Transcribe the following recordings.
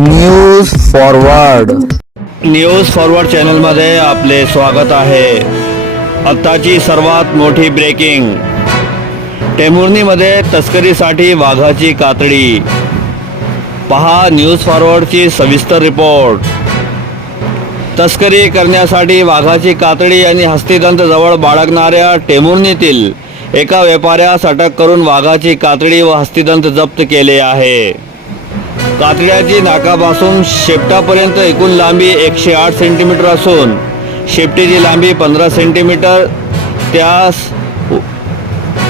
News forward news forward चॅनलमध्ये आपले स्वागत आहे. आत्ताची सर्वात मोठी ब्रेकिंग टेमुर्नीमध्ये तस्करीसाठी वाघाची कातडी. पहा न्यूज फॉरवर्डची सविस्तर रिपोर्ट तस्करी करण्यासाठी वाघाची कातडी आणि हस्तिदंत जवळ बाळगणाऱ्या टेमुर्नीतील एका व्यापाऱ्यास अटक करून वाघाची कातडी व हस्तिदंत जप्त केले आहे. कातड्याची नाकापासून शेपटापर्यंत एकूण लांबी एकशे आठ सेंटीमीटर असून शेपटीची लांबी पंधरा सेंटीमीटर. त्यास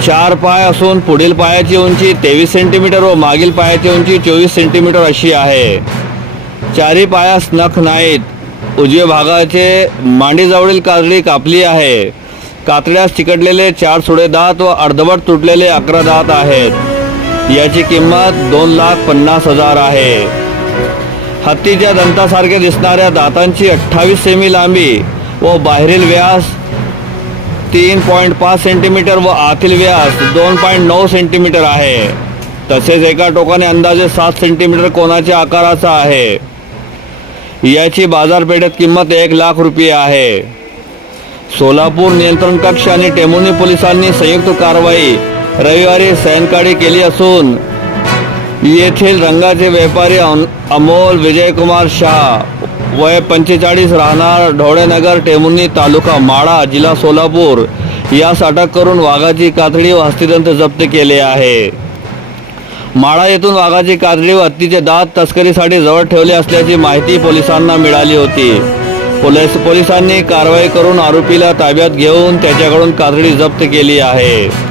चार पाय असून पुढील पायाची उंची तेवीस सेंटीमीटर व मागील पायाची उंची चोवीस सेंटीमीटर अशी आहे. चारी पायास नख नाहीत. उजव्या भागाचे मांडीजवळील कातडी कापली आहे. कातड्यास चिकटलेले चार सुडे दात व अर्धवट तुटलेले अकरा दात आहेत. याची किंमत दोन लाख पन्नास हजार आहे. हत्तीच्या दंतासारखे दिसणाऱ्या दातांची अठ्ठावीस सेमी लांबी व बाहेरील व्यास तीन पॉईंट पाच सेंटीमीटर व आतील व्यास दोन पॉईंट नऊ सेंटीमीटर आहे. तसेच एका टोकाने अंदाजे सात सेंटीमीटर कोणाच्या आकाराचा आहे. याची बाजारपेठेत किंमत एक लाख रुपये आहे. सोलापूर नियंत्रण कक्ष आणि टेमुनी पोलिसांनी संयुक्त कारवाई रविवारी सायंकाळी केली असून येथील रंगाचे व्यापारी अम- अमोल विजयकुमार शाह वय पंचेचाळीस राहणार ढोळेनगर टेमुनी तालुका माळा जिल्हा सोलापूर. यास अटक करून वाघाची कातडी व हस्तिदंत जप्त केले आहे. माळा येथून वाघाची कातडी व हत्तीचे दात तस्करीसाठी जवळ ठेवले असल्याची माहिती पोलिसांना मिळाली होती. पोलीस पोलिसांनी कारवाई करून आरोपीला ताब्यात घेऊन त्याच्याकडून कातडी जप्त केली आहे.